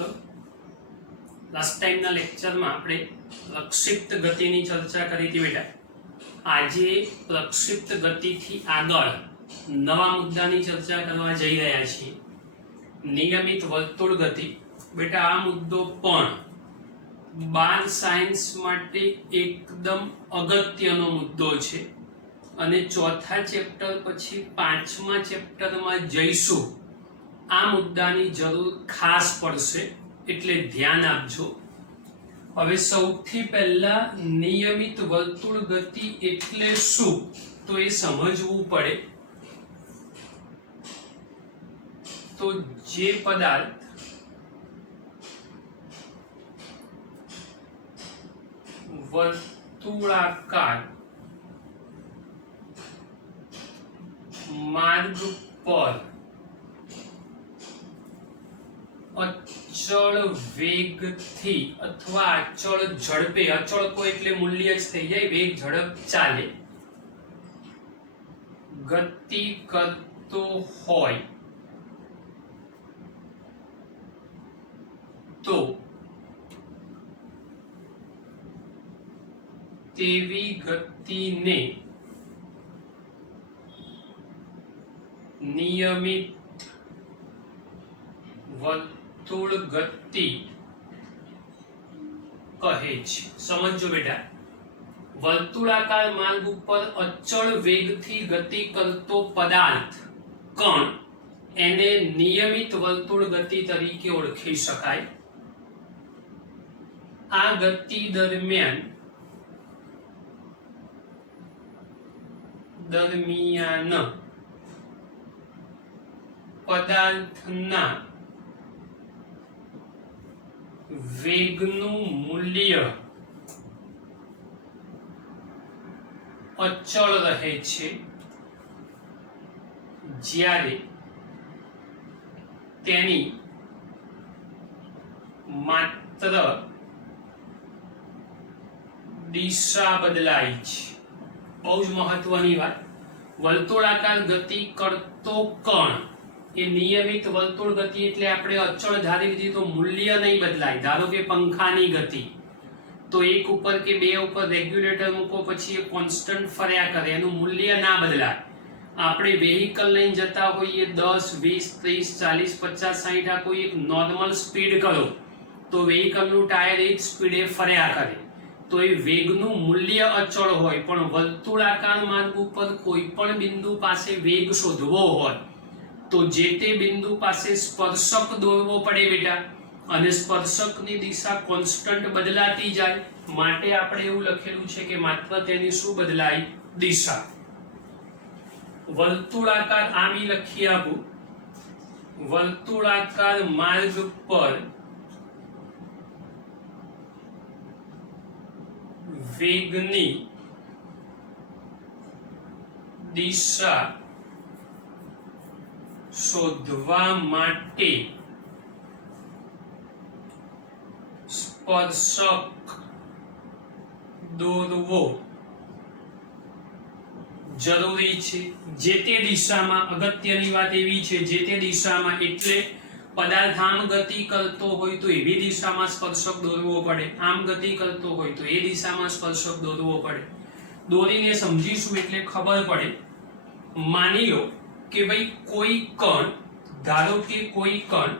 મિત્રો, લાસ્ટ ટાઈમના લેક્ચરમાં આપણે પ્રક્ષિપ્ત ગતિની ચર્ચા કરી હતી બેટા. આજે પ્રક્ષિપ્ત ગતિથી આગળ નવા મુદ્દાની ચર્ચા કરવા જઈ રહ્યા છીએ, નિયમિત વર્તુળ ગતિ. બેટા આ મુદ્દો પણ 12 સાયન્સ માટે એકદમ અગત્યનો મુદ્દો છે અને ચોથા ચેપ્ટર પછી 5મા ચેપ્ટરમાં જઈશું. આ મુદ્દાની જરૂર ખાસ પડશે એટલે ધ્યાન આપજો. હવે સૌથી પહેલા નિયમિત વર્તુળ ગતિ એટલે શું તો એ સમજવું પડે. તો જે પદાર્થ વર્તુળાકાર માર્ગ પર અચળ વેગથી અથવા અચળ ઝડપે, અચળ કો એટલે મૂલ્ય જ થઈ જાય, વેગ ઝડપ ચાલે, ગતિ કરતો હોય તો તેવી ગતિને નિયમિત વર્તુળ ગતિ કહે છે. સમજો બેટા, વર્તુળાકાર માર્ગ ઉપર અચળ વેગથી ગતિ કરતો પદાર્થ કણ એને નિયમિત વર્તુળ ગતિ તરીકે ઓળખી શકાય. આ ગતિ દરમિયાન પદાર્થના વેગનું મૂલ્ય અચળ રહે છે, જ્યારે તેની માત્ર દિશા બદલાય છે. બહુ જ મહત્વની વાત. વર્તુળાકાર ગતિ કરતો કણ એ નિયમિત વર્તુળ ગતિ એટલે આપણે અચળ ધારી લીધી તો મૂલ્ય નહીં બદલાય. ધારો કે પંખાની ગતિ, તો એક ઉપર કે બે ઉપર રેગ્યુલેટર મૂકો પછી એ કોન્સ્ટન્ટ ફર્યા કરે, એનું મૂલ્ય ના બદલાય. આપણે વેહિકલ લઈને જતા હોઈએ 10, 20, 30, 40, 50, 60 આ કોઈ એક નોર્મલ સ્પીડ કરો તો વેહિકલનું ટાયર એ જ સ્પીડે ફર્યા કરે, તો એ વેગનું મૂલ્ય અચળ હોય. પણ વર્તુળાકાર માર્ગ ઉપર કોઈ પણ બિંદુ પાસે વેગ શોધવો હોય તો જે તે બિંદુ પાસે સ્પર્શક દોરવો પડે બેટા, અને સ્પર્શકની દિશા કોન્સ્ટન્ટ બદલાતી જાય. માટે આપણે એવું લખેલું છે કે માત્ર તેની શું બદલાય? દિશા. વર્તુળાકાર આમી લખી આપું, વર્તુળાકાર માર્ગ પર વેગની દિશા શોધવા માટે સ્પર્શક દોરવો જરૂરી છે. જે તે દિશામાં, અગત્યની વાત એવી છે, જે તે દિશામાં એટલે પદાર્થ આમ ગતિ કરતો હોય તો એવી દિશામાં સ્પર્શક દોરવો પડે, આમ ગતિ કરતો હોય તો એ દિશામાં સ્પર્શક દોરવો પડે. દોરીને સમજીશું એટલે ખબર પડે. માની લો કે ભાઈ કોઈ કણ, ધારો કે કોઈ કણ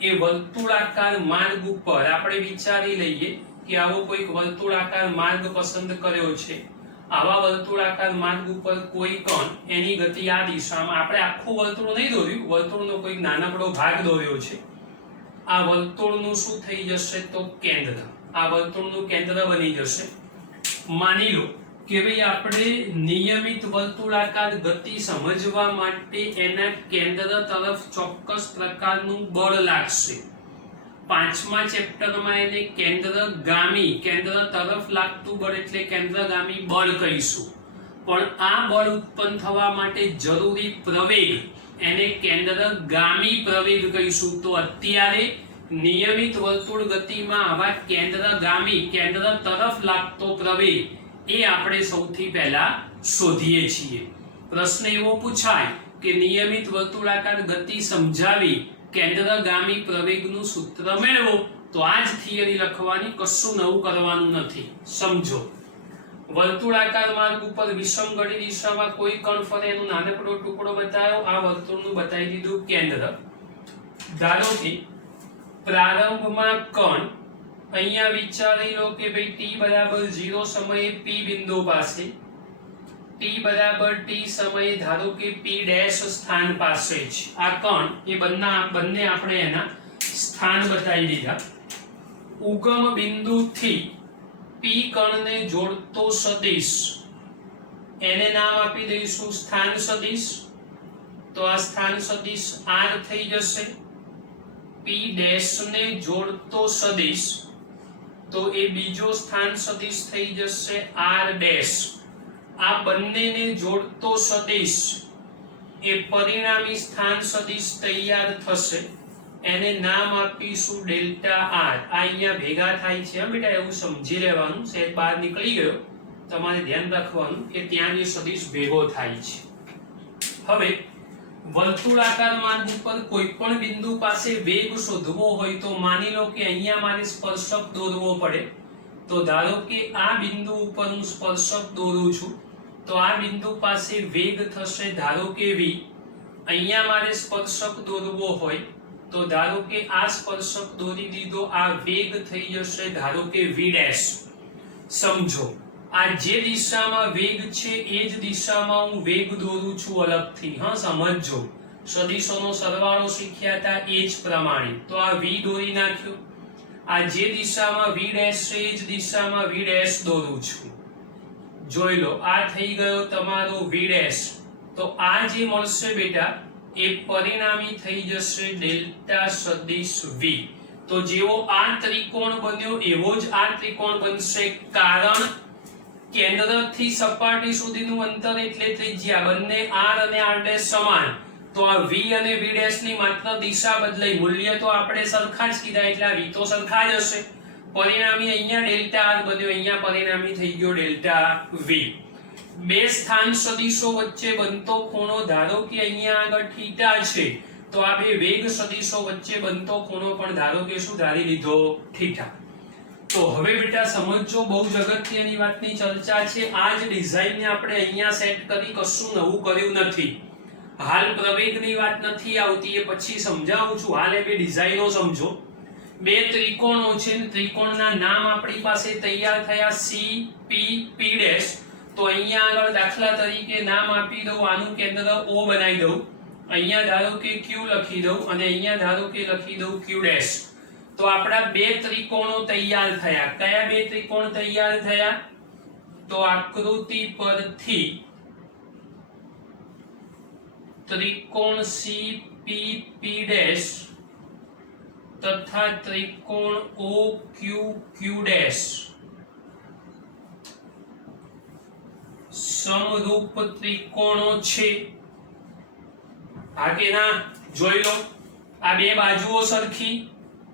એ વર્તુળાકાર માર્ગ ઉપર, આપણે વિચારી લઈએ કે આવો કોઈક વર્તુળાકાર માર્ગ પસંદ કર્યો છે. આવા વર્તુળાકાર માર્ગ ઉપર કોઈ કણ એની ગતિ આ દિશામાં, આપણે આખું વર્તુળ નહીં દોર્યું, વર્તુળનો કોઈ નાનકડો ભાગ દોર્યો છે. આ વર્તુળનું શું થઈ જશે તો કેન્દ્ર, આ વર્તુળનું કેન્દ્ર બની જશે. માની લો કે ભાઈ આપણે નિયમિત વર્તુળાકાર ગતિ સમજવા માટે એના કેન્દ્ર તરફ ચોક્કસ પ્રકારનું બળ લાગશે. 5મા ચેપ્ટરમાં એને કેન્દ્રગામી, કેન્દ્ર તરફ લાગતું બળ એટલે કેન્દ્રગામી બળ કહીશું. પણ આ બળ ઉત્પન્ન થવા માટે જરૂરી પ્રવેગ એને કેન્દ્રગામી પ્રવેગ કહીશું. તો અત્યારે નિયમિત વર્તુળ ગતિમાં આવા કેન્દ્રગામી, કેન્દ્ર તરફ લાગતો પ્રવેગ એ આપણે સૌથી પહેલા શોધીએ છીએ. પ્રશ્ન એવો પૂછાય કે નિયમિત વર્તુળાકાર ગતિ સમજાવી કેન્દ્રગામી પ્રવેગનું સૂત્ર મેળવો તો આ જ થિયરી લખવાની, કશું નવું કરવાનું નથી. સમજો, વર્તુળાકાર માર્ગ ઉપર વિષમ ઘડી દિશામાં કોઈ કણ ફરે એનો નાનકડો ટુકડો બતાવ્યો. આ વર્તુળનું બતાવી દીધું કેન્દ્ર. ધારો કે પ્રારંભમાં કણ અહીંયા વિચારી લો કે ભાઈ t બરાબર 0 સમયે p બિંદુ પાસે, t બરાબર t સમયે ધારો કે p ડેશ સ્થાન પાસે છે આ કણ. એ બંને આપણે એના સ્થાન બતાવી દીધા. ઉગમ બિંદુથી p કણને જોડતો સદિશ, એને નામ આપી દઈશું સ્થાન સદિશ. તો આ સ્થાન સદિશ r થઈ જશે. p ડેશ ને જોડતો સદિશ, તો એ બીજો સ્થાન સદિશ થઈ જશે r ડેશ. આ બંનેને જોડતો સદિશ એ પરિણામી સ્થાન સદિશ તૈયાર થશે. એને નામ આપીશું ડેલ્ટા r. આ અહીંયા ભેગા થાય છે બેટા, એવું સમજી લેવાનું. સેટ બહાર નીકળી ગયો, તમારે ધ્યાન રાખવાનું કે ત્યાં જે સદિશ ભેગો થાય છે. હવે વર્તુળાકાર માર્ગ ઉપર કોઈ પણ બિંદુ પાસે વેગ શોધવો હોય તો માની લો કે અહીંયા મારે સ્પર્શક દોરવો પડે. તો ધારો કે આ બિંદુ ઉપર હું સ્પર્શક દોરું છું, તો આ બિંદુ પાસે વેગ થશે ધારો કે v. અહીંયા મારે સ્પર્શક દોરવો હોય તો ધારો કે આ સ્પર્શક દોરી દીધો, આ વેગ થઈ જશે ધારો કે v ડેશ. સમજો, આ જે દિશામાં વેગ છે એ જ દિશામાં હું વેગ દોરું છું અલગથી. હા, સમજો, સદિશોનો સરવાળો શીખ્યા હતા એ જ પ્રમાણે. તો આ v દોરી નાખ્યો. આ જે દિશામાં v ડેશ છે એ જ દિશામાં v ડેશ દોરું છું. જોઈ લો, આ થઈ ગયો તમારો v ડેશ. તો આ જે મળશે બેટા એ પરિણામી થઈ જશે ડેલ્ટા સદિશ v. તો જેવો આ ત્રિકોણ બન્યો એવો જ આ ત્રિકોણ બનશે, કારણ કેન્દ્રથી સપાટી સુધીનું અંતર એટલે ત્રિજ્યા, બંને r અને r ડેશ સમાન. તો આ v અને v ડેશ ની માત્ર દિશા બદલાઈ, મૂલ્ય તો આપણે સરખા જ કીધા એટલે આ v તો સરખા જ હશે. પરિણામી અહીંયા ડેલ્ટા r બન્યો, અહીંયા પરિણામી થઈ ગયો ડેલ્ટા v. બે સ્થાન સદિશો વચ્ચે બનતો ખૂણો ધારો કે અહીંયા આગળ થીટા છે, તો આ બે વેગ સદિશો વચ્ચે બનતો ખૂણો પણ ધારો કે શું ધારી લીધો? થીટા. તો હવે બેટા સમજો, બહુ જ અગત્યની વાતની ચર્ચા છે. આ જ ડિઝાઇનને આપણે અહીંયા સેટ કરી, કશું નવું કર્યું નથી. હાલ પ્રવેગની વાત નથી આવતી, એ પછી સમજાવું છું. હાલ એ બે ડિઝાઇનો સમજો. બે ત્રિકોણો છે, ત્રિકોણના નામ આપણી પાસે તૈયાર થયા C P P ડેશ. તો અહીંયા આગળ દાખલા તરીકે નામ આપી દઉં, આનું કેન્દ્ર O બનાવી દઉં. અહીંયા ધારો કે Q લખી દઉં અને અહીંયા ધારો કે લખી દઉં Q ડેશ. તો આપણા બે ત્રિકોણો તૈયાર થયા. કયા બે ત્રિકોણ તૈયાર થયા? તો આકૃતિ પરથી ત્રિકોણ CPP ડેશ તથા ત્રિકોણ OQQ ડેશ સમરૂપ ત્રિકોણો છે. હા કે ના? જોઈ લો, આ બે બાજુઓ સરખી,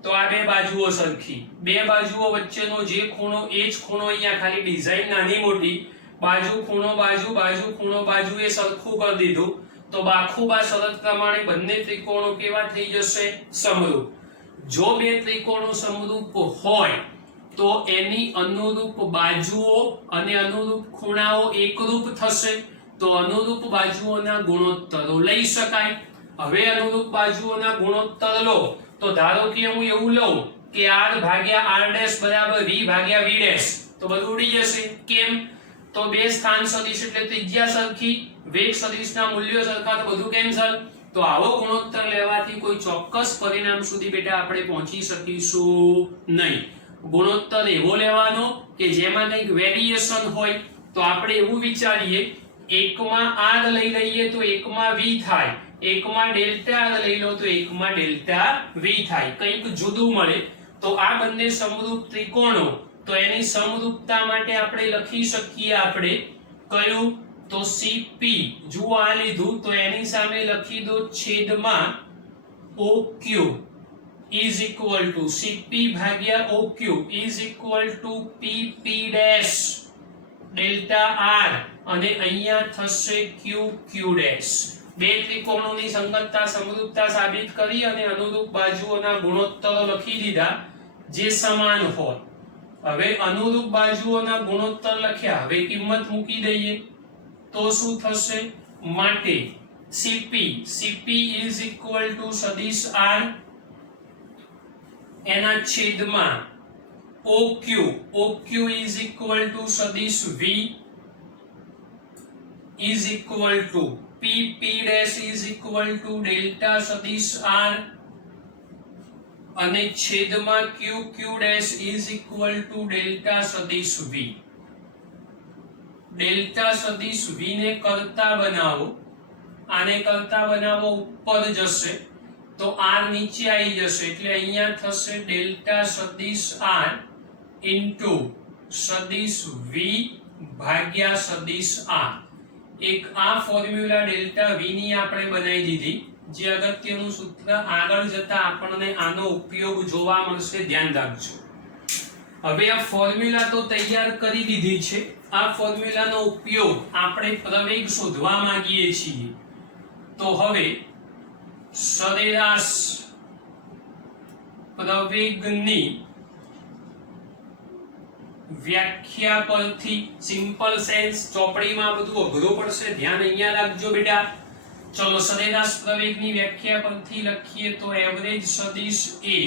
તો આ બે બાજુઓ સરખી. બે બાજુઓ વચ્ચેનો જે ખૂણો એ જ ખૂણો, અહીંયા ખાલી ડિઝાઇન નાની મોટી, બાજુ ખૂણો બાજુ, બાજુ ખૂણો બાજુ એ સરખું કરી દીધું. તો બાખુબા શરત પ્રમાણે બંને ત્રિકોણો કેવા થઈ જશે? સમરૂપ. જો બે ત્રિકોણો સમરૂપ હોય તો એની અનુરૂપ બાજુઓ અને અનુરૂપ ખૂણાઓ એકરૂપ થશે. તો અનુરૂપ બાજુઓના ગુણોત્તરો લઈ શકાય. હવે અનુરૂપ બાજુઓના ગુણોત્તર લો તો ધારો કે હું એવું લઉં કે r ભાગ્યા r ડેશ બરાબર v ભાગ્યા v ડેશ, તો બધું ઉડી જશે. કેમ? તો બે સ્થાન સદિશ એટલે ત્રિજ્યા સરખી, વેગ સદિશના મૂલ્યો સરખા, તો બધું કેન્સલ. તો આવો ગુણોત્તર લેવાથી કોઈ ચોક્કસ પરિણામ સુધી બેટા આપણે પહોંચી શકીશું નહીં. ગુણોત્તર એવો લેવાનો કે જેમાં કંઈક વેરિએશન હોય. તો આપણે એવું વિચારીએ, એકમાં r લઈ લઈએ તો એકમાં v થાય, એકમાં ડેલ્ટા r લઈ લો તો એકમાં ડેલ્ટા v થાય, કંઈક જુદું મળે. તો આ બંને સમરૂપ ત્રિકોણો, તો એની સમરૂપતા માટે આપણે લખી શકીએ આપણે કયું? તો CP. જુઓ આ લીધું તો એની સામે લખી દો છેદમાં OQ is equal to CP ભાગ્યા OQ is equal to PP dash delta R અને અહીંયા થશે QQ dash. બે ત્રિકોણોની સંગતતા સમરૂપતા સાબિત કરી અને અનુરૂપ બાજુઓના ગુણોત્તરો લખી દીધા જે સમાન હોય. હવે અનુરૂપ બાજુઓના ગુણોત્તર લખ્યા, હવે કિંમત મૂકી દઈએ તો શું થશે? માટે CP is equal to સદિશ R એના છેદમાં OQ is equal to સદિશ V is equal to PP dash is equal to delta સદિશ R અને છેદમાં QQ dash is equal to delta સદિશ V. ડેલ્ટા સદિશ V ને કરતા બનાવો, આને કરતા બનાવો ઉપર જશે તો R નીચે આવી જશે એટલે અહીંયા થશે ડેલ્ટા સદિશ R ઇન્ટુ સદિશ V ભાગ્યા સદિશ R. એક આ ફોર્મ્યુલા ડેલ્ટા V ની આપણે બનાવી દીધી, જે અગત્યનું સૂત્ર આગળ જતા આપણને આનો ઉપયોગ જોવા મળશે, ધ્યાન રાખજો. હવે આ ફોર્મ્યુલા તો તૈયાર કરી દીધી છે, આ ફોર્મ્યુલાનો ઉપયોગ આપણે પ્રવેગ શોધવા માંગીએ છીએ. તો હવે સરેરાશ પ્રવેગની વ્યાખ્યા પરથી, સિમ્પલ સેન્સ, ચોપડીમાં બધું અઘરું પડશે, ધ્યાન અહીંયા રાખજો બેટા. ચલો સરેરાશ પ્રવેગની વ્યાખ્યા પરથી લખીએ તો એવરેજ સદિશ A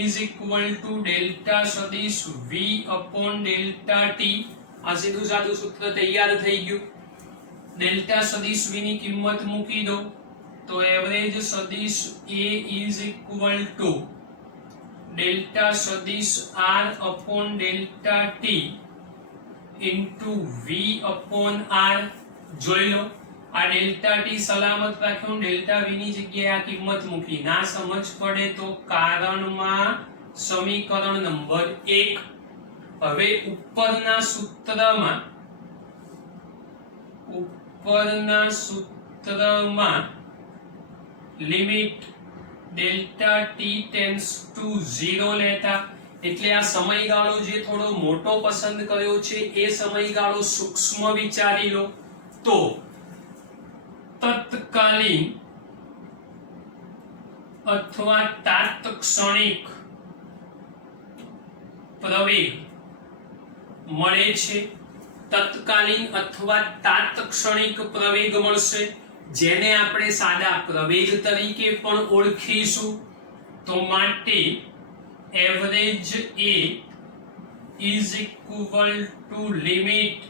is equal to delta સદિશ V upon ડેલ્ટા T. આ સીધું સાદું સૂત્ર તૈયાર થઈ ગયું. ડેલ્ટા સદિશ V ની કિંમત મૂકી દો તો એવરેજ સદિશ A is equal to delta સદિશ R upon delta T into V upon R. જોઈ લો, આ ડેલ્ટા T સલામત રાખ્યું, ડેલ્ટા V ની જગ્યાએ આ કિંમત મૂકી. ના સમજ પડે તો કારણમાં સમીકરણ નંબર 1. હવે ઉપરના સૂત્રમાં limit delta T tends to 0 લેતા, એટલે આ સમયગાળો જે થોડો મોટો પસંદ કર્યો છે એ સમયગાળો સૂક્ષ્મ વિચારી લો. તો તત્કાલીન અથવા તાત્ક્ષણિક પ્રવેગ મળે છે. તત્કાલીન અથવા તાત્ક્ષણિક પ્રવેગ મળશે, જેને આપણે સાદા પ્રવેગ તરીકે પણ ઓળખીશું. તો માટે average A is equal to limit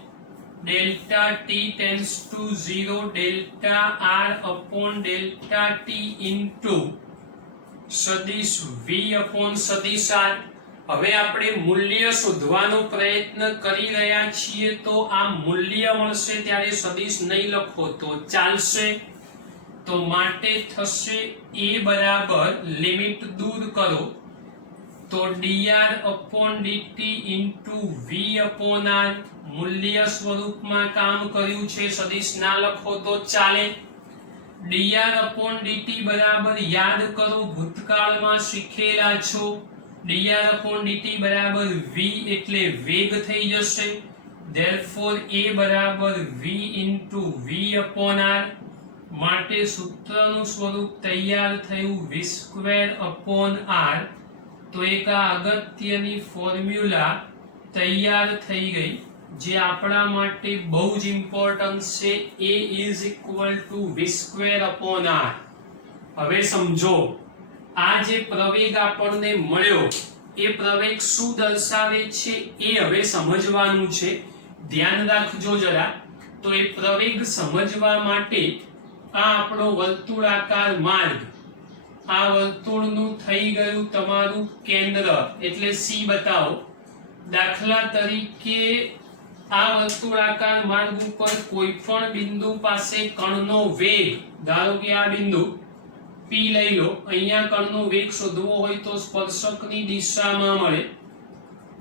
delta T tends to 0 delta R upon delta T into સદિશ V upon સદિશ R. હવે આપણે મૂલ્ય શોધવાનો પ્રયત્ન કરી રહ્યા છીએ, તો આ મૂલ્ય મળશે ત્યારે સદિશ નહીં લખો તો ચાલશે. તો માટે થશે A બરાબર લિમિટ દૂર કરો તો dr upon dt into V upon R. મૂલ્ય સ્વરૂપમાં કામ કર્યું છે, સદિશ ના લખો તો ચાલે. dr upon dt બરાબર યાદ કરો, ભૂતકાળમાં શીખેલા છો. dr upon dt બરાબર v એટલે વેગ થઈ જશે. therefore A બરાબર v into V upon R. માટે સૂત્રનું સ્વરૂપ તૈયાર થયું v square upon R. તો એક આ અગત્યની ફોર્મ્યુલા તૈયાર થઈ ગઈ, જે આપણા માટે બહુ જ ઇમ્પોર્ટન્ટ છે. A is equal to v square upon R. હવે સમજો, આ જે પ્રવેગ આપણને મળ્યો એ પ્રવેગ શું દર્શાવે છે એ હવે સમજવાનું છે, ધ્યાન રાખજો જરા. તો એ પ્રવેગ સમજવા માટે આ આપણો વર્તુળાકાર માર્ગ, આ વર્તુળનું થઈ ગયું તમારું કેન્દ્ર એટલે C બતાવો. દાખલા તરીકે આ વર્તુળાકાર માર્ગ ઉપર કોઈ પણ બિંદુ પાસે કણનો વેગ, ધારો કે આ બિંદુ P લઈ લો, અહીંયા કણનો વેગ શોધવો હોય તો સ્પર્શકની દિશામાં મળે.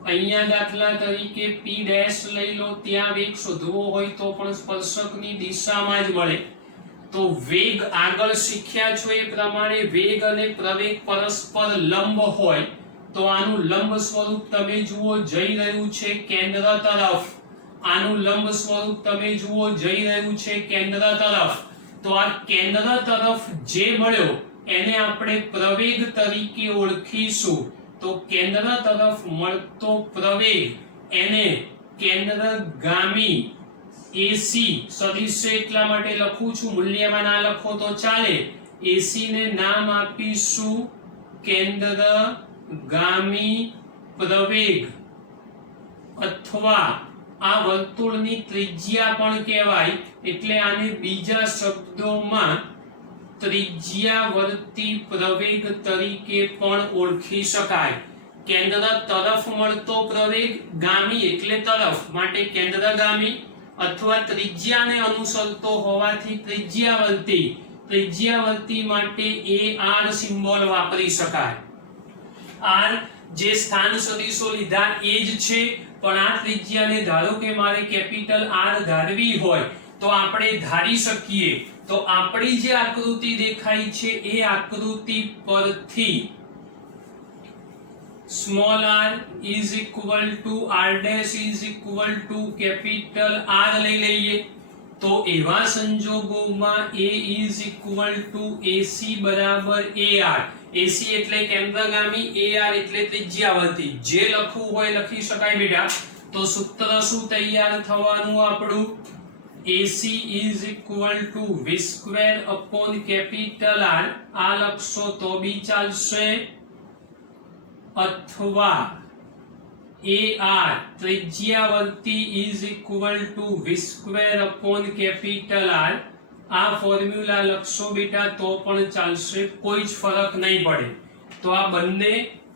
અહીંયા દાખલા તરીકે P ડેશ લઈ લો, ત્યાં વેગ શોધવો હોય તો પણ સ્પર્શકની દિશામાં જ મળે. તો વેગ આગળ શીખ્યા છો એ પ્રમાણે વેગ અને પ્રવેગ પરસ્પર લંબ હોય તો આનું લંબ સ્વરૂપ તમે જુઓ જઈ રહ્યું છે કેન્દ્ર તરફ. આનું લંબ સ્વરૂપ તમે જુઓ જઈ રહ્યું છે કેન્દ્ર તરફ. તો આ કેન્દ્ર તરફ જે મળ્યો એને આપણે પ્રવેગ તરીકે ઓળખીશું. તો કેન્દ્ર તરફ મળતો પ્રવેગ એને કેન્દ્રગામી એસી સદિશ એટલા માટે લખું છું, મૂલ્યમાં ના લખો તો ચાલે. એસી ને નામ આપીશું કેન્દ્રગામી પ્રવેગ અથવા આ વર્તુળની ત્રિજ્યા પણ કહેવાય. એટલે આને બીજા શબ્દોમાં ત્રિજ્યાવર્તી પ્રવેગ તરીકે પણ ઓળખી શકાય. કેન્દ્ર તરફ મળતો પ્રવેગ, ગામી એટલે તરફ માટે કેન્દ્રગામી, અથવા ત્રિજ્યાને અનુસરતો હોવાથી ત્રિજ્યાવર્તી. ત્રિજ્યાવર્તી માટે AR સિમ્બોલ વાપરી શકાય. R જે સ્થાન સદિશો લીધા એ જ છે, પણ આ ત્રિજ્યાને ધારો કે મારે કેપિટલ R ધારવી હોય તો આપણે ધારી શકીએ. તો આપણી જે આકૃતિ દેખાય છે એ આકૃતિ પરથી small r is equal to r dash is equal to capital R લઈ લઈએ. તો એવા સંજોગોમાં A is equal to AC બરાબર AR. AC એટલે કેન્દ્રગામી, AR એટલે ત્રિજ્યાવર્તી. જે લખવું હોય લખી શકાય બેટા. તો સૂત્ર શું તૈયાર થવાનું આપણું? AC is equal to V square upon capital R. આ લખશો તો બી ચાલશે, અથવા AR ત્રિજ્યાવર્તી is equal to V square upon capital R. આ ફોર્મ્યુલા લખશો બેટા તો પણ ચાલશે, કોઈ જ ફરક નહીં પડે. તો આ બંને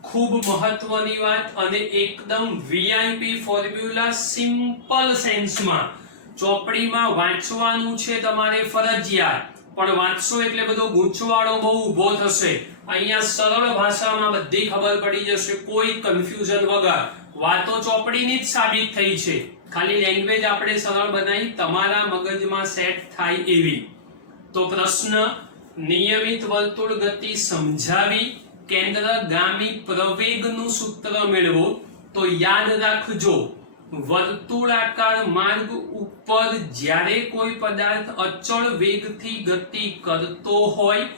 ખૂબ મહત્વની વાત અને એકદમ VIP ફોર્મ્યુલા, સિમ્પલ સેન્સમાં. ચોપડીમાં વાંચવાનું છે તમારે ફરજિયાત, પણ વાંચશો એટલે બધો ગૂંચવાડો બહુ ઊભો થશે. અહીંયા સરળ ભાષામાં બધી ખબર પડી જશે, કોઈ કન્ફ્યુઝન વગર. વાતો ચોપડીની જ સાબિત થઈ છે, ખાલી લેંગ્વેજ આપણે સરળ બનાવી તમારા મગજમાં સેટ થાય એવી. તો પ્રશ્ન, નિયમિત વર્તુળ ગતિ સમજાવી કેન્દ્રગામી પ્રવેગનું સૂત્ર મેળવો. તો યાદ રાખજો, વર્તુળાકાર માર્ગ ઉપર જ્યારે કોઈ પદાર્થ અચળ વેગથી ગતિ કરતો હોય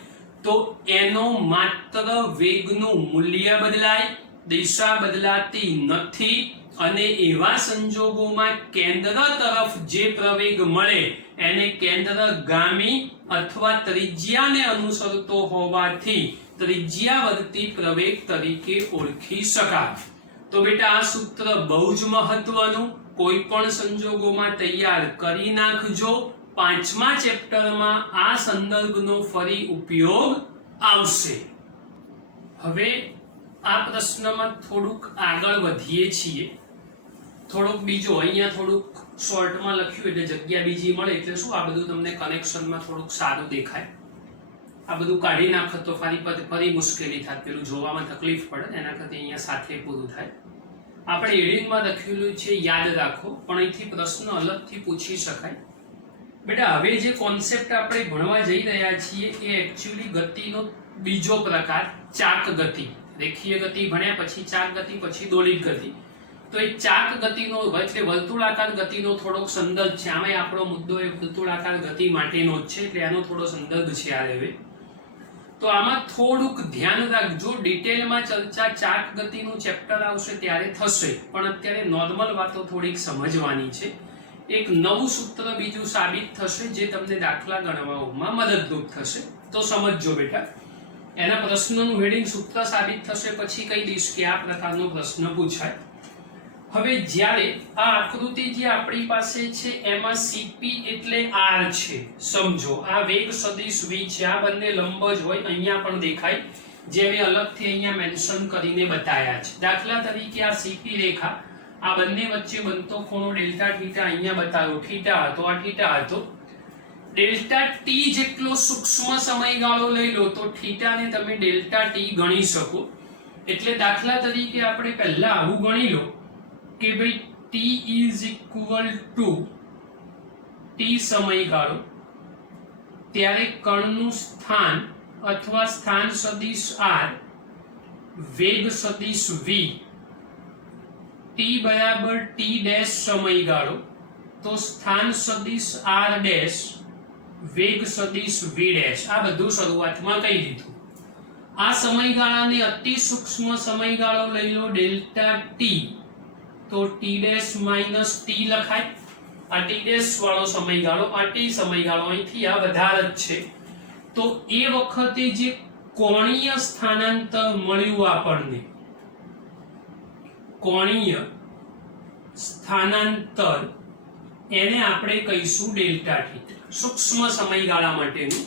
તો એનો માત્ર વેગનું મૂલ્ય બદલાય, દિશા બદલાતી નથી. અને એવા સંજોગોમાં કેન્દ્ર તરફ જે પ્રવેગ મળે એને કેન્દ્રગામી અથવા ત્રિજ્યાને અનુસરતો હોવાથી ત્રિજ્યાવર્તી પ્રવેગ તરીકે ઓળખી શકાય. તો બેટા આ સૂત્ર બહુ જ મહત્વનું, કોઈ પણ સંજોગોમાં તૈયાર કરી નાખજો. 5મા ચેપ્ટરમાં આ સંદર્ભનો ફરી ઉપયોગ આવશે. હવે આ પ્રશ્નમાં થોડુંક આગળ વધીએ છીએ. થોડુંક બીજો અહીંયા થોડુંક શોર્ટમાં લખ્યું એટલે જગ્યા બીજી મળે એટલે શું આ બધું તમને કનેક્શનમાં થોડુંક સારું દેખાય. આ બધું કાઢી નાખો તો ફરી મુશ્કેલી થાય, પેલું જોવામાં તકલીફ પડે, એના કરતા અહીંયા સાથે પૂરું થાય. આપણે હેડિંગમાં લખેલું છે યાદ રાખો, પણ અહીંથી પ્રશ્ન અલગથી પૂછી શકાય. બેટા હવે જે કોન્સેપ્ટ આપણે ભણવા જઈ રહ્યા છીએ એ એકચ્યુઅલી ગતિનો બીજો પ્રકાર, ચાક ગતિ. રેખીય ગતિ ભણ્યા પછી ચાક ગતિ, પછી દોલિક ગતિ. તો એ ચાક ગતિનો એટલે વર્તુળાકાર ગતિનો થોડોક સંદર્ભ છે. આમાં આપણો મુદ્દો એ વર્તુળાકાર ગતિ માટેનો જ છે, એટલે આનો થોડો સંદર્ભ છે આ હવે. તો આમાં થોડુંક ધ્યાન રાખજો, ડિટેલમાં ચર્ચા ચાક ગતિનું ચેપ્ટર આવશે ત્યારે થશે, પણ અત્યારે નોર્મલ વાતો થોડીક સમજવાની છે. એક નવું સૂત્ર બીજું સાબિત થશે જે તમને દાખલા ગણવામાં મદદરૂપ થશે. તો સમજજો બેટા. એના પ્રશ્નનું હેડિંગ સૂત્ર સાબિત થશે પછી કહી દઈશ કે આ પ્રકારનો પ્રશ્ન પૂછાય. હવે જ્યારે આ આકૃતિ જે આપણી પાસે છે એમાં CP એટલે R છે, સમજો. આ વેગ સદિશ V છે, આ બંને લંબ જ હોય, અહીંયા પણ દેખાય, જે મેં અલગથી અહીંયા મેન્શન કરીને બતાવ્યા છે. દાખલા તરીકે આ CP રેખા, આ બંને વચ્ચે બનતો ખૂણો ડેલ્ટા થીટા અહીંયા બતાવ્યો, થીટા હતો, આ થીટા હતો. ડેલ્ટા T જેટલો સૂક્ષ્મ સમયગાળો લઈ લો તો થીટાને તમે ડેલ્ટા T ગણી શકો. એટલે દાખલા તરીકે આપણે પહેલા આવું ગણી લો કે ભાઈ T is equal to T સમયગાળો, ત્યારે કણનું સ્થાન અથવા સ્થાન સદિશ R, વેગ સદિશ V, T બરાબર T ડેશ સમયગાળો, તો સ્થાન સદિશ R ડેશ વેગ સદિશ v ડેશ આ બધું શરૂઆતમાં કહી દીધું। આ સમયગાળાને અતિ સૂક્ષ્મ સમયગાળો લઈ લો ડેલ્ટા ટી, તો ટી ડેશ માઇનસ ટી લખાય। આ ટી ડેશ વાળો સમયગાળો, આ ટી સમયગાળો અહીંથી આ વધારે જ છે, તો એ વખતે જે કોણીય સ્થાનાંતર મળ્યું આપણને, કોણીય સ્થાનાંતર, એને આપણે કહીશું ડેલ્ટા ટી, સૂક્ષ્મ સમયગાળા માટેનું।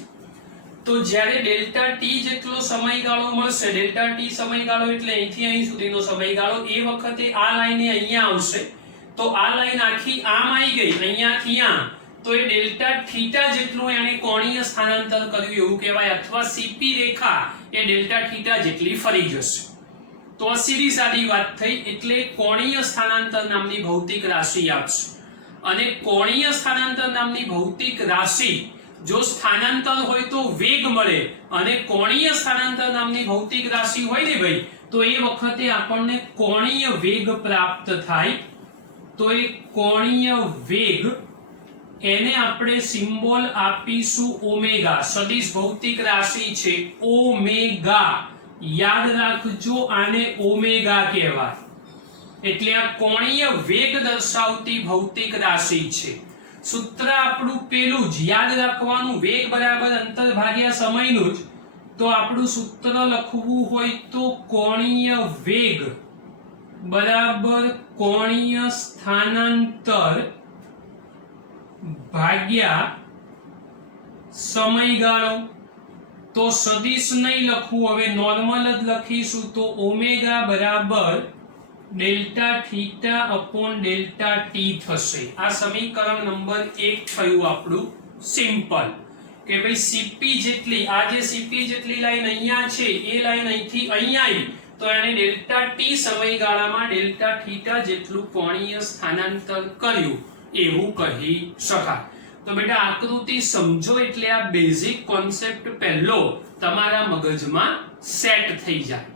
તો જ્યારે ડેલ્ટા ટી જેટલો સમયગાળો મળશે, ડેલ્ટા ટી સમયગાળો એટલે અહીંથી અહીં સુધીનો સમયગાળો, એ વખતે આ લાઈન અહીંયા આવશે, તો આ લાઈન આખી આમ આવી ગઈ અહીંયાથી આમ, તો એ ડેલ્ટા થીટા જેટલું એને કોણીય સ્થાનાંતર કર્યું એવું કહેવાય, અથવા સીપી રેખા એ ડેલ્ટા થીટા જેટલી ફરી જશે। તો આ સીધી સાદી વાત થઈ। એટલે કોણીય સ્થાનાંતર નામની ભૌતિક રાશિ આપશે, અને કોણીય સ્થાનાંતર નામની ભૌતિક રાશિ જો સ્થાનાંતર હોય તો વેગ મળે, અને કોણીય સ્થાનાંતર નામની ભૌતિક રાશિ હોય ને ભાઈ, તો એ વખતે આપણને કોણીય વેગ પ્રાપ્ત થાય। તો એ કોણીય વેગ એને આપણે સિમ્બોલ આપીશું ઓમેગા, સદિશ ભૌતિક રાશિ છે ઓમેગા, યાદ રાખજો આને ઓમેગા કહેવાય। એટલે આ કોણીય વેગ દર્શાવતી ભૌતિક રાશિ છે। સૂત્ર આપણું પેલું જ યાદ રાખવાનું, વેગ બરાબર અંતર ભાગ્યા સમયનું જ। તો આપણું સૂત્ર લખવું હોય તો કોણીય વેગ બરાબર કોણીય સ્થાનાંતર ભાગ્યા સમયગાળો। તો સદિશ નહીં લખવું, હવે નોર્મલ જ લખીશું, તો ઓમેગા બરાબર delta theta upon delta T થશે। આ સમીકરણ નંબર 1 થયું આપણું સિમ્પલ, કે ભાઈ સીપી જેટલી, આ જે સીપી જેટલી લાઈન અહીંયા છે એ લાઈન અહીંથી અહીંયા આવી, તો એને ડેલ્ટા ટી સમયગાળામાં ડેલ્ટા થીટા જેટલું કોણીય સ્થાનાંતર કર્યું એવું કહી શકાય। તો બેટા આકૃતિ સમજો એટલે આ બેઝિક કોન્સેપ્ટ પહેલો તમારા મગજમાં સેટ થઈ જાય।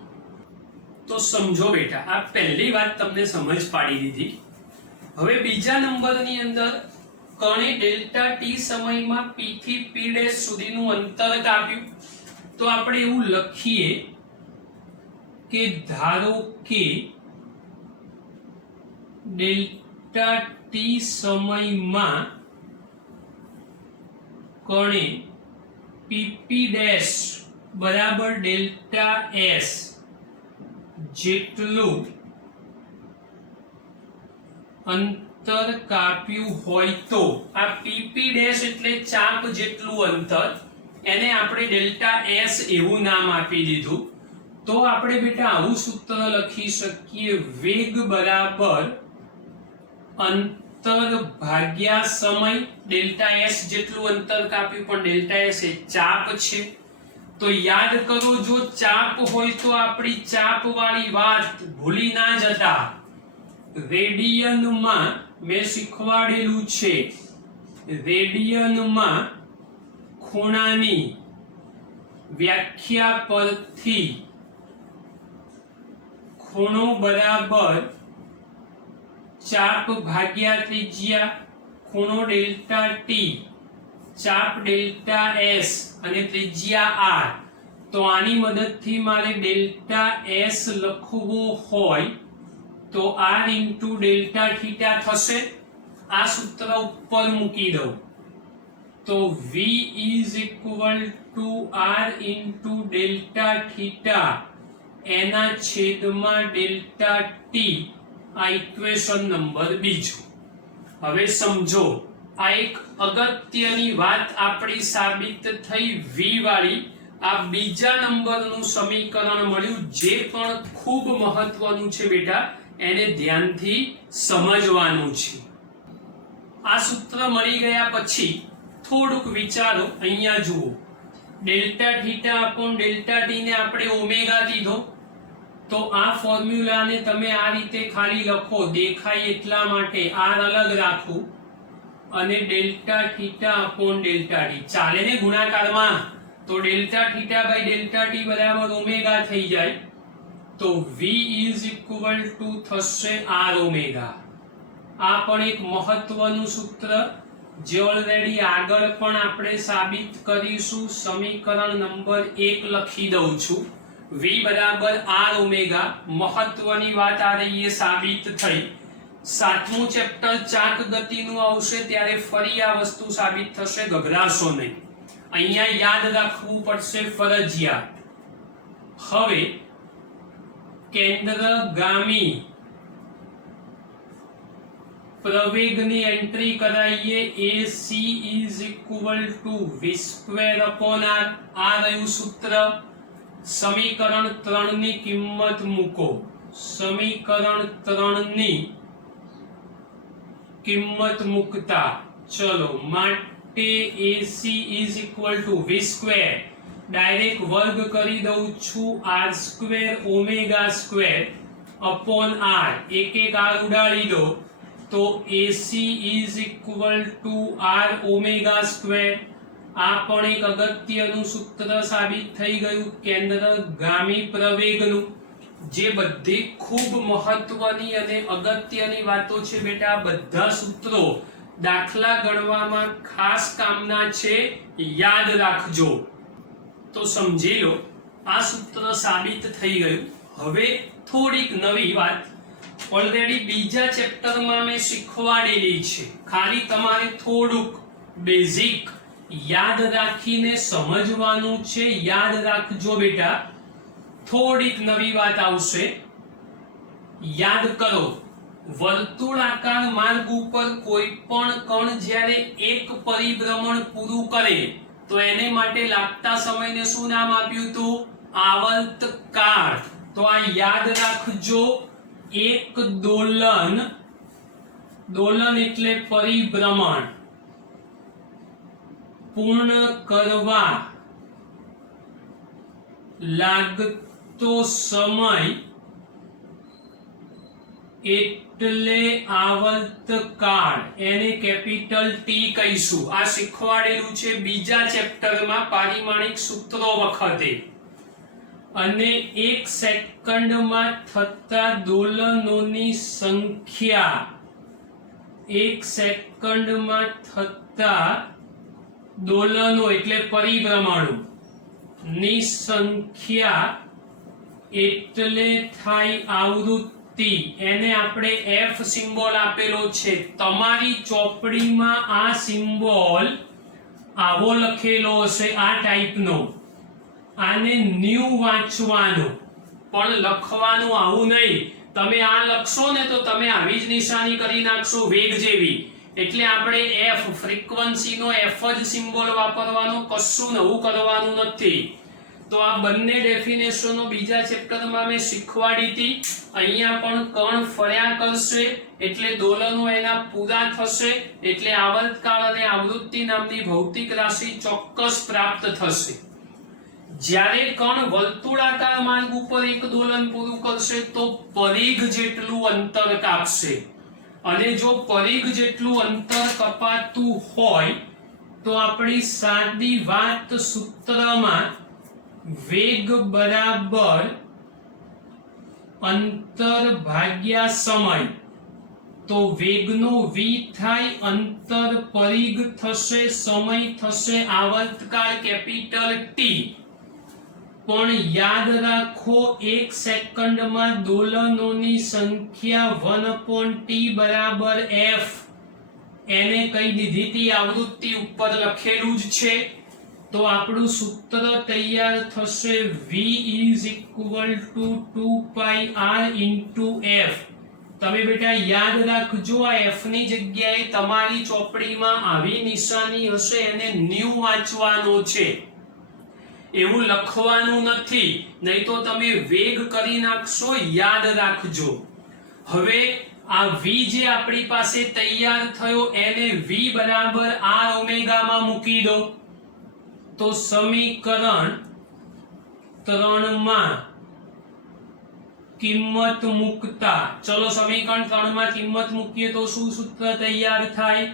તો સમજો બેટા, આ પહેલી વાત તમને સમજ પાડી દીધી। હવે બીજા નંબરની અંદર કણે ડેલ્ટા ટી સમયમાં પી થી પી ડેશ સુધીનું અંતર કાપ્યું, તો આપણે એવું લખીએ કે ધારો કે ડેલ્ટા ટી સમયમાં કણે પીપી ડેશ બરાબર ડેલ્ટા એસ જેટલું અંતર કાપ્યું હોય તો, આ પીપી ડેશ એટલે ચાપ જેટલું અંતર, એને આપણે ડેલ્ટા એસ એવું નામ આપી દીધું। તો આપણે બેટા આવું સૂત્ર લખી શકીએ, વેગ બરાબર અંતર ભાગ્યા સમય, ડેલ્ટા એસ જેટલું અંતર કાપ્યું, પણ ડેલ્ટા એસ એ ચાપ છે। તો યાદ કરો, જો ચાપ હોય તો આપણી ચાપ વાળી વાત ભૂલી ના જતા। રેડિયનમાં મેં શીખવાડેલું છે, રેડિયનમાં ખૂણાની વ્યાખ્યા પરથી ખૂણો બરાબર ચાપ ભાગ્યા ત્રિજ્યા, ખૂણો ડેલ્ટા ટી, ચાપ ડેલ્ટા એસ અને ત્રિજ્યા આર। તો આની મદદથી મારે ડેલ્ટા એસ લખવો હોય તો આર ઇન્ટુ ડેલ્ટા થીટા થશે। આ સૂત્ર ઉપર મૂકી દઉં તો v is equal to R into delta theta એના છેદમાં ડેલ્ટા ટી। આ ઇક્વેશન નંબર બીજું। હવે સમજો, આ એક અગત્યની વાત આપણી સાબિત થઈ v વાળી। આ બીજા નંબરનું સમીકરણ મળ્યું, જે પણ ખૂબ મહત્વનું છે બેટા, એને ધ્યાનથી સમજવાનું છે। આ સૂત્ર મળી ગયા પછી થોડુંક વિચારો, અહીંયા જુઓ, delta theta upon delta T ને આપણે ઓમેગા દીધો, તો આ ફોર્મ્યુલાને તમે આ રીતે ખાલી લખો, દેખાય એટલા માટે આર અલગ રાખું, અને delta theta upon delta T ચાલે ને ગુણાકારમાં, તો delta theta by delta T બરાબર ઓમેગા થઈ જાય। તો v ઇઝ ઇક્વલ ટુ થશે આર ઓમેગા। આ પણ એક મહત્વનું સૂત્ર, જે ઓલરેડી આગળ પણ આપણે સાબિત કરીશું. સમીકરણ નંબર 1 લખી દઉં છું. v બરાબર r ઓમેગા. મહત્વની વાત આ રહી એ સાબિત થઈ. સાતમું ચેપ્ટર ચાક ગતિનું આવશે ત્યારે ફરી આ વસ્તુ સાબિત થશે, ગભરાશો નહીં. અહીંયા યાદ રાખવું પડશે ફરજિયાત. હવે કેન્દ્રગામી પ્રવેગની એન્ટ્રી કરાવીએ. AC is equal to v square upon r. આ રહ્યું સૂત્ર. સમીકરણ 3 ની કિંમત મૂકો. સમીકરણ 3 ની કિંમત મૂકતા ચલો માટે AC is equal to v square direct વર્ગ કરી દઉં છું r square omega square upon r. એક એક r ઉડાડી દો તો AC is equal to r omega square. આ પણ એક અગત્યનું સૂત્ર સાબિત થઈ ગયું કેન્દ્રગામી પ્રવેગનું. જે બધી ખૂબ મહત્વની અને અગત્યની વાતો છે બેટા, બધા સૂત્રો દાખલા ગણવામાં ખાસ કામના છે, યાદ રાખજો. તો સમજી લો આ સૂત્ર સાબિત થઈ ગયું. હવે થોડીક નવી વાત ઓલરેડી બીજા ચેપ્ટરમાં મેં શીખવાડેલી છે, ખાલી તમારે થોડુંક બેઝિક યાદ રાખીને સમજવાનું છે. યાદ રાખજો બેટા, થોડીક નવી વાત આવશે. યાદ કરો, વર્તુળાકાર માર્ગ ઉપર કોઈ પણ કણ જ્યારે એક પરિભ્રમણ પૂરું કરે તો એને માટે લાગતા સમયને શું નામ આપ્યું હતું? આવર્તકાળ. તો આ યાદ રાખજો. એક દોલન, દોલન એટલે પરિભ્રમણ પૂર્ણ કરવા લાગતો સમય એટલે આવર્તકાળ. એને કેપિટલ ટી કહીશું. આ શીખવાડેલું છે બીજા ચેપ્ટરમાં પારિમાણિક સૂત્રો વખતે. અને એક સેકન્ડમાં થતા દોલનોની સંખ્યા, એક સેકન્ડમાં થતા દોલનો એટલે પરિભ્રમણો ની સંખ્યા એટલે થાય આવૃત્તિ. એને આપણે F સિમ્બોલ આપેલો છે. તમારી ચોપડીમાં આ સિમ્બોલ આવો લખેલો હશે, આ ટાઈપનો. આને ન્યુ વાંચવાનું, પણ લખવાનું આવું નહીં. તમે આ લખશો ને તો તમે આવી જ નિશાની કરી નાખશો વેગ જેવી. એટલે આપણે F ફ્રીક્વન્સીનો F જ સિમ્બોલ વાપરવાનો, કશું નવું કરવાનું નથી. તો આ બંને ડેફિનેશનો બીજા ચેપ્ટરમાં મેં શીખવાડી હતી. અહીંયા પણ કણ ફર્યા કરશે એટલે દોલનો એના પૂરા થશે, એટલે આવર્તકાળ અને આવૃત્તિ નામની ભૌતિક રાશિ ચોક્કસ પ્રાપ્ત થશે. જ્યારે કણ વર્તુળાકાર માર્ગ ઉપર એક દોલન પૂરું કરશે તો પરિઘ જેટલું અંતર કાપશે. અને જો પરિઘ જેટલું અંતર કપાતું હોય તો આપણી સાદી વાત સૂત્રમાં વેગ બરાબર અંતર ભાગ્યા સમય. તો વેગનો v થાય, અંતર પરિઘ થશે, સમય થશે આવર્તકાળ કેપિટલ ટી. પણ યાદ રાખો, એક સેકન્ડમાં દોલનોની સંખ્યા 1/t બરાબર f. એને કઈ દીધી હતી? આવૃત્તિ ઉપર લખેલું જ છે. તો આપણું સૂત્ર તૈયાર થશે v is equal to 2πr into f. તમે બેટા યાદ રાખજો, આ f ની જગ્યાએ તમારી ચોપડીમાં આવી નિશાની હશે, એને ન્યુ વાંચવાનો છે, એવું લખવાનું નથી, નહીં તો તમે વેગ કરી નાખશો. યાદ રાખજો. હવે આ v જે આપણી પાસે તૈયાર થયો એને v બરાબર r ઓમેગા માં મૂકી દો. તો સમીકરણ 3 માં કિંમત મૂકતા, ચલો સમીકરણ 3 માં કિંમત મૂકીએ તો શું સૂત્ર તૈયાર થાય?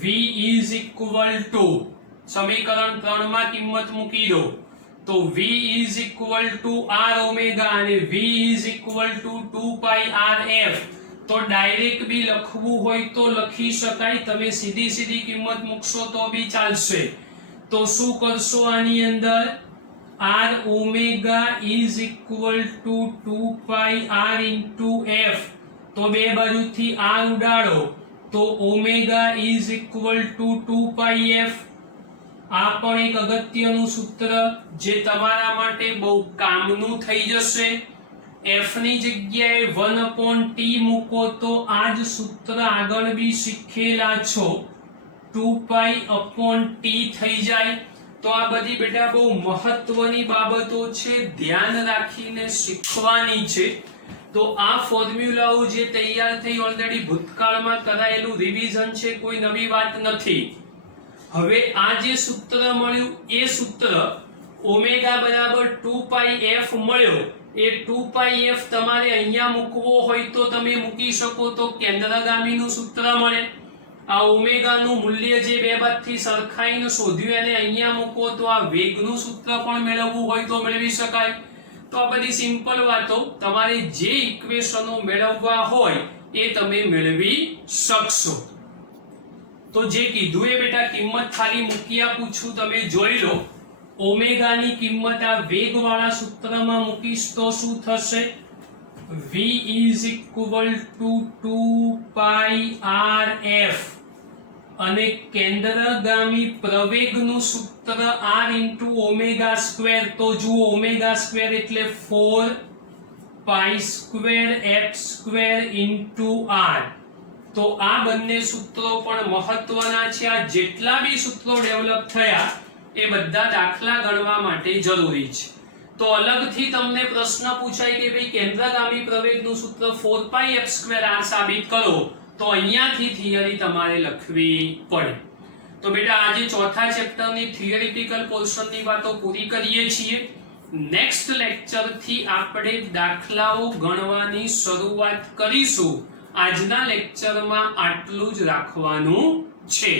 v is equal to, સમીકરણ 3 માં કિંમત મૂકી દો તો v is equal to r omega અને v is equal to 2πrf. તો ડાયરેક્ટ બી લખવું હોય તો લખી શકાય, તમે સીધી સીધી કિંમત મૂકશો તો બી ચાલશે. તો શું કરશો આની અંદર, r omega is equal two 2 pi r into f, તો બે બાજુથી r ઉડાડો તો omega is equal two 2 pi f. આ પણ એક અગત્યનું સૂત્ર જે તમારા માટે બહુ કામનું થઈ જશે. f ની જગ્યાએ 1/t મૂકો તો આ જ સૂત્ર આગળ બી શીખેલા છો, 2π/t થઈ જાય. તો આ બધી બેટા બહુ મહત્વની બાબતો છે, ધ્યાન રાખીને શીખવાની છે. તો આ ફોર્મ્યુલાઓ જે તૈયાર થઈ ઓલરેડી ભૂતકાળમાં કરાયેલું રિવિઝન છે, કોઈ નવી વાત નથી. હવે આ જે સૂત્ર મળ્યું એ સૂત્ર ઓમેગા બરાબર 2πf મળ્યો, એ 2πf તમારે અહીંયા મૂકવો હોય તો તમે મૂકી શકો, તો કેન્દ્રગામીનું સૂત્ર મળે. આ ઓમેગાનું મૂલ્ય જે બે બાજુથી સરખાઈને શોધ્યું એને અહીંયા મૂકો તો આ વેગનું સૂત્ર પણ મેળવવું હોય તો મેળવી શકાય. તો આ બધી સિમ્પલ વાતો, તમારે જે ઇક્વેશનો મેળવવા હોય એ તમે મેળવી શકશો. તો જે કીધું એ બેટા કિંમત ખાલી મૂકી આપું છું, તમે જોઈ લો. ઓમેગાની કિંમત આ વેગવાળા સૂત્રમાં મૂકીશ તો શું થશે, v is equal to 2πrf, અને કેન્દ્રગામી પ્રવેગનું સૂત્ર r into ઓમેગા સ્ક્વેર. તો જુઓ ઓમેગા સ્ક્વેર એટલે 4π square f square into r. તો આ બંને સૂત્રો પણ મહત્વના છે. આ જેટલા બી સૂત્રો ડેવલપ થયા એ બધા દાખલા ગણવા માટે જરૂરી છે. તો અલગથી તમને પ્રશ્ન પૂછાય કે ભાઈ કેન્દ્રગામી પ્રવેગનું સૂત્ર 4πf²r સાબિત કરો, તો અહીંયાથી થિયરી તમારે લખવી પડે. તો બેટા આજે ચોથા ચેપ્ટરની થિયરિટિકલ પોર્શનની વાતો પૂરી કરીએ છીએ. નેક્સ્ટ લેક્ચર થી આપણે દાખલાઓ ગણવાની શરૂઆત કરીશું. આજના લેક્ચરમાં આટલું જ રાખવાનું છે.